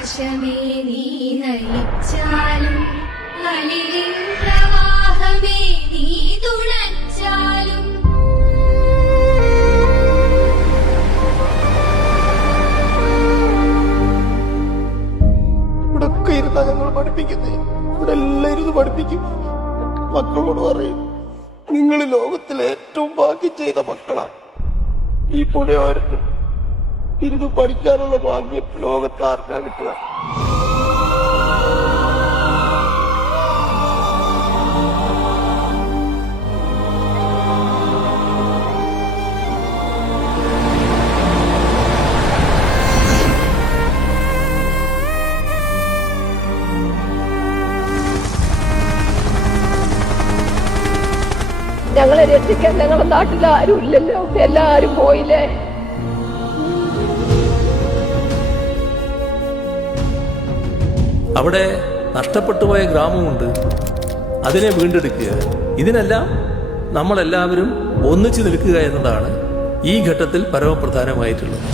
ആകാശമേ നീ നയിച്ചാലും അലിരിൻ പ്രവാഹമേ നീ തുണച്ചാലും ഇവിടൊക്കെ ഇരുന്നാ ഞങ്ങൾ പഠിപ്പിക്കുന്നേ. ഇവിടെ എല്ലാവരും ഇത് പഠിപ്പിക്കും. മക്കളോട് പറയും, നിങ്ങൾ ലോകത്തിലെ ഏറ്റവും ഭാഗ്യം ചെയ്ത മക്കളാണ്. ഈ പുഴയോരത്ത് ഇരുന്ന് പഠിക്കാനുള്ള ഭാഗ്യം ലോകത്ത് ആർക്കാ കിട്ടുക? ഞങ്ങളെ രക്ഷിക്കാൻ ഞങ്ങളുടെ നാട്ടിൽ ആരും ഇല്ലല്ലോ, എല്ലാരും പോയില്ലേ. അവിടെ നഷ്ടപ്പെട്ടുപോയ ഗ്രാമമുണ്ട്, അതിനെ വീണ്ടെടുക്കുക. ഇതിനെല്ലാം നമ്മളെല്ലാവരും ഒന്നിച്ചു നിൽക്കുക എന്നതാണ് ഈ ഘട്ടത്തിൽ പരമപ്രധാനമായിട്ടുള്ളത്.